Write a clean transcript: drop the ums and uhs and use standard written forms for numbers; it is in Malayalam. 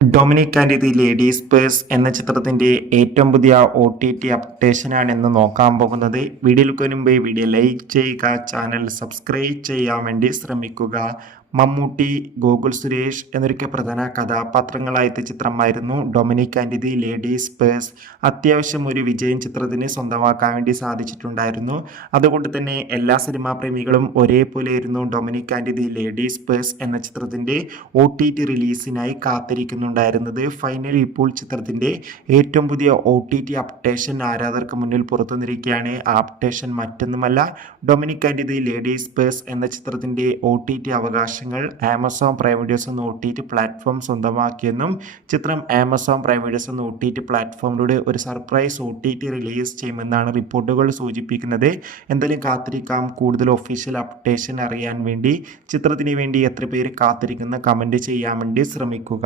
Dominic and the Ladies Purse എന്ന ചിത്രത്തിന്റെ ഏറ്റവും പുതിയ OTT അപ്ഡേഷനാണ് ഇന്ന് നോക്കാൻ പോകുന്നത്. വീഡിയോയ്ക്ക് മുൻപ് വീഡിയോ ലൈക്ക് ചെയ്യുക, ചാനൽ സബ്സ്ക്രൈബ് ചെയ്യാൻ വേണ്ടി ശ്രമിക്കുക. മമ്മൂട്ടി, ഗോകുൽ സുരേഷ് എന്നൊക്കെ പ്രധാന കഥാപാത്രങ്ങളായ ചിത്രമായിരുന്നു Dominic and the Ladies purse. അത്യാവശ്യം ഒരു വിജയം ചിത്രത്തിന് സ്വന്തമാക്കാൻ വേണ്ടി സാധിച്ചിട്ടുണ്ടായിരുന്നു. അതുകൊണ്ട് തന്നെ എല്ലാ സിനിമാ പ്രേമികളും ഒരേപോലെയായിരുന്നു Dominic and the Ladies Purse എന്ന ചിത്രത്തിന്റെ OTT റിലീസിനായി കാത്തിരിക്കുന്നുണ്ടായിരുന്നത്. ഫൈനലി ഇപ്പോൾ ചിത്രത്തിന്റെ ഏറ്റവും പുതിയ OTT അപ്ഡേഷൻ ആരാധകർക്ക് മുന്നിൽ പുറത്തുവന്നിരിക്കുകയാണ്. ആ അപ്ഡേഷൻ മറ്റൊന്നുമല്ല, Dominic and the Ladies Purse എന്ന ചിത്രത്തിന്റെ OTT അവകാശങ്ങൾ ആമസോൺ പ്രൈം വീഡിയോസ് എന്ന OTT പ്ലാറ്റ്ഫോം സ്വന്തമാക്കിയെന്നും ചിത്രം ആമസോൺ പ്രൈം വീഡിയോസ് എന്ന OTT പ്ലാറ്റ്ഫോമിലൂടെ ഒരു സർപ്രൈസ് OTT റിലീസ് ചെയ്യുമെന്നാണ് റിപ്പോർട്ടുകൾ സൂചിപ്പിക്കുന്നത്. എന്തായാലും കാത്തിരിക്കാം. കൂടുതൽ ഒഫീഷ്യൽ അപ്ഡേഷൻ അറിയാൻ വേണ്ടി ചിത്രത്തിന് വേണ്ടി എത്ര പേര് കാത്തിരിക്കുന്ന കമന്റ് ചെയ്യാൻ വേണ്ടി ശ്രമിക്കുക.